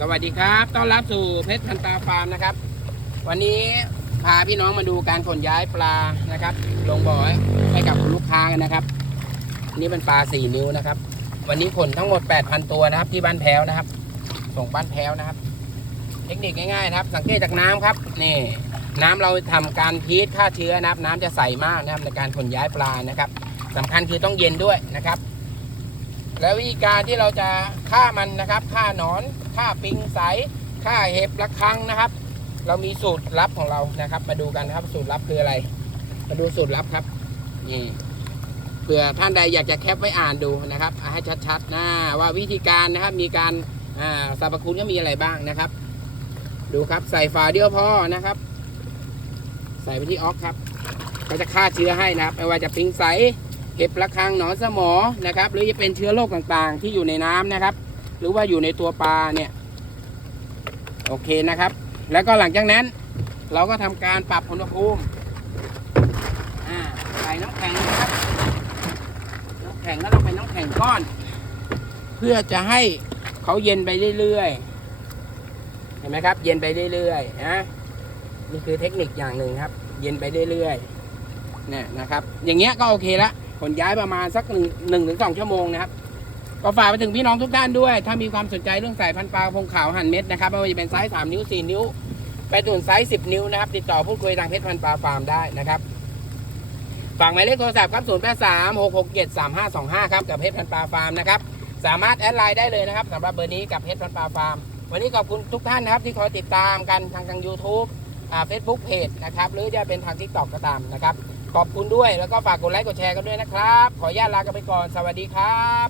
สวัสดีครับ ต้อนรับสู่เพชรพันตาฟาร์มนะครับ วันนี้พาพี่น้องมาดูการขนย้ายปลานะครับ ลงบ่อให้กับลูกค้ากันนะครับ นี่เป็นปลาสี่นิ้วนะครับ วันนี้ขนทั้งหมด8,000ตัวนะครับ ที่บ้านแพ้วนะครับ ส่งบ้านแพ้วนะครับ เทคนิคง่ายๆนะครับ สังเกตจากน้ำครับนี่น้ำเราทำการพีทฆ่าเชื้อนะครับ น้ำจะใสมากนะครับในการขนย้ายปลานะครับสำคัญคือต้องเย็นด้วยนะครับ แล้ววิธีการที่เราจะฆ่ามันนะครับฆ่าหนอนฆ่าปิงใสฆ่าเห็บระคังนะครับ เรามีสูตรลับของเรานะครับ มาดูกันครับสูตรลับคืออะไร มาดูสูตรลับครับนี่เผื่อท่านใดอยากจะแคปไว้อ่านดูนะครับให้ชัดๆนะว่าวิธีการนะครับมีการอ่าสรรพคุณก็มีอะไรบ้างนะครับ ดูครับใส่ฝาเดียวพอนะครับ ใส่ไปที่ออกครับ ก็จะฆ่าเชื้อให้นะครับ ไม่ว่าจะปิงใส เห็บระคังหนอนสมอนะครับ หรือจะเป็นเชื้อโรคต่างๆ ที่อยู่ในน้ำนะครับ หรือว่าอยู่ในตัวปลาเนี่ยโอเคนะครับ แล้วก็หลังจากนั้น เราก็ทำการปรับอุณหภูมิอ่าใส่น้ำแข็งนะครับน้ำแข็งก็ต้องเป็นน้ำแข็งก้อน เพื่อจะให้เขาเย็นไปเรื่อยๆเห็นไหมครับ เย็นไปเรื่อยๆนะนี่คือเทคนิคอย่างหนึ่งครับ เย็นไปเรื่อยๆเนี่ยนะครับ อย่างเงี้ยก็โอเคละ ขนย้ายประมาณสักหนึ่งหนึ่งถึงสองชั่วโมงนะครับก็ฝากไปถึงพี่น้องทุกท่านด้วย ถ้ามีความสนใจเรื่องสายพันธุ์ปลาพงขาวหั่นเม็ดนะครับไม่ว่าจะเป็นไซส์สามนิ้วสี่นิ้ว ไปถึงไซส์สิบนิ้วนะครับ ติดต่อพูดคุยทางเพชรพันธุ์ปลาฟาร์มได้นะครับฝากหมายเลขโทรศัพท์ครับศูนย์แปดสามหกหกเจ็ดสามห้าสองห้าครับกับเพชรพันธุ์ปลาฟาร์มนะครับสามารถแอดไลน์ได้เลยนะครับสำหรับเบอร์นี้กับเพชรพันธุ์ปลาฟาร์มวันนี้ขอบคุณทุกท่านนะครับที่คอยติดตามกันทางทาง YouTube อ่าเฟซบุ๊กเพจนะครับหรือจะเป็นทางทิกตอกก็ตามนะครับ ขอบคุณด้วย แล้วก็ฝากกดไลค์กดแชร์กันด้วยนะครับ ขออนุญาตลากันไปก่อน สวัสดีครับ